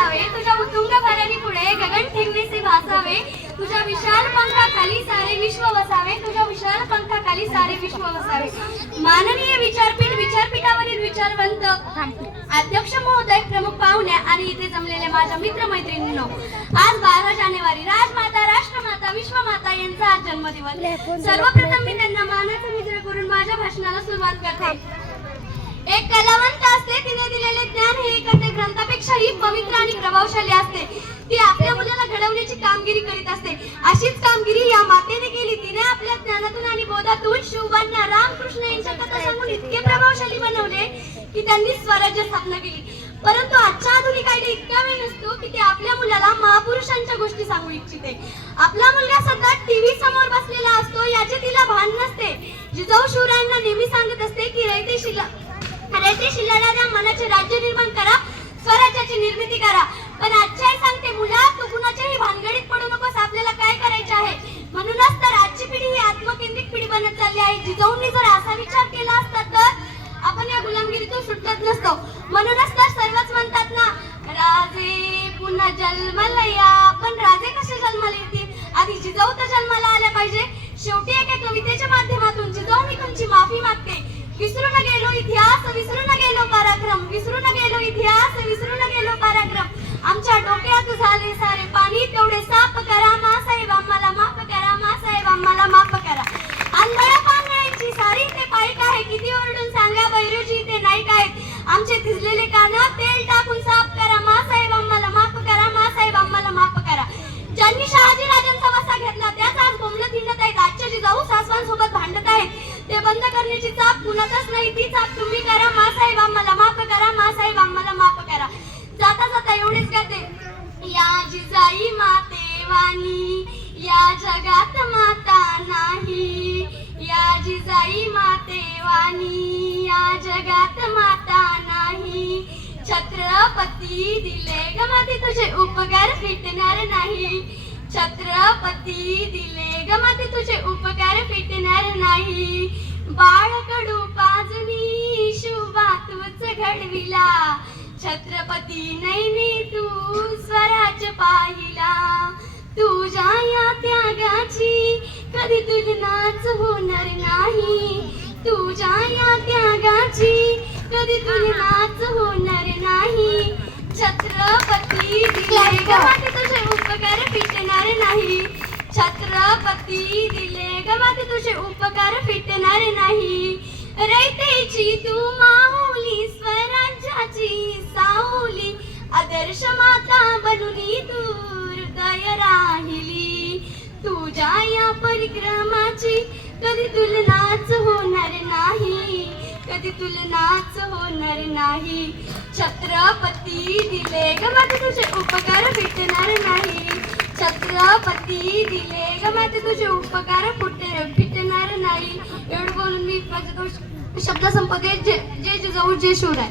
असावे तुझ्या उतुंग भरारी पुढे गगन ठेवणेसे भासावे. तुझ्या विशाल पंखाखाली सारे विश्व वसावे. तुझ्या विशाल पंखाखाली सारे विश्व वसावे. माननीय विचारपीठ विचारपीठावरील विचारवंत अध्यक्ष महोदय प्रमुख पाहुण्या आणि इथे जमलेले माझ्या मित्र मैत्रिणींनो आज बारा जानेवारी. राजमाता राष्ट्रमाता विश्वमाता यांचा आज जन्मदिवस. सर्वप्रथम मी त्यांना मानाचा मित्र करून माझ्या भाषणाला सुरुवात करते. एक कलावंत असते तिने दिलेले ज्ञान हे एखाद्या ग्रंथापेक्षाही पवित्र आणि प्रभावशाली असते. ती आपल्या मुलाला घडवण्याची कामगिरी करीत असते. अशीच कामगिरी या मातेने केली. तिने आपल्या ज्ञानातून आणि बोधातून शिवबांना रामकृष्ण यांच्या कथा सांगून इतके प्रभावशाली बनवले की त्यांनी स्वराज्य स्थापना केली. परंतु आजच्या आधुनिक आयडी इतका वेळ नसतो की ते आपल्या मुलाला महापुरुषांच्या गोष्टी सांगू इच्छिते. आपला मुलगा सतत टीव्ही समोर बसलेला असतो याचे तिला भान नसते. जिजाऊ शिवरायांना नेहमी सांगत असते की रयते शिला रयते शिलाला मनाचे राज्य निर्माण करा स्वराज्याची निर्मिती करा. पण आजच्या सांगते मुला तू कुणाच्याही भानगडीत पडू नकोस आपल्याला काय करायचे आहे? म्हणूनच तर आजची पिढी ही आत्मकेंद्रित पिढी बनत चालली आहे. जिजाऊंनी जर असा विचार केला असता तर आपण या गुलामगिरीतून सुटत नसतो. म्हणूनच तर सर्वच म्हणतात ना राजे पुन्हा जन्मलया पण राजे कसे जन्माला येतील? आधी जिजाऊ तर जन्माला आल्या पाहिजे. शेवटी एका कवितेच्या माध्यमातून जिजाऊ मी तुमची माफी मागते. विसरून गेलो इतिहास विसरून गेलो पराक्रम विसरून गेलो इतिहास माते या जगात माता नाही. छत्रपती दिले ग माते तुझे उपकार फिटणार नाही. छत्रपती दिले ग माते तुझे उपकार फिटणार नाही. बाळकडू पाजनी शुभा तूच घडविला. छत्रपती नैनी तू स्वराज पाहिला. तुझ्या या त्यागाची कधी तुलनाच होणार नाही. तुझ्या या त्यागाची कधी तुलनाच होणार नाही. छत्रपती दिले ग माते तुझे उपकार फिटणार नाही. छत्रपती दिले ग माते तुझे उपकार फिटणार नाही. रयतेची तू माऊली स्वराज्याची साऊली आदर्श माता बनूनी तू हृदय राहिली. तुझ्या या परिक्रमाची कधी नाही कधी तुलनाच होणार नाही? छत्रपती दिले ग माते तुझे उपकार भेटणार नाही. छत्रपती दिले ग माते तुझे उपकार फुट भेटणार नाही? एवढं बोलून मी माझे दोन शब्द संपते जे जे जिजाऊ जे शिवराय.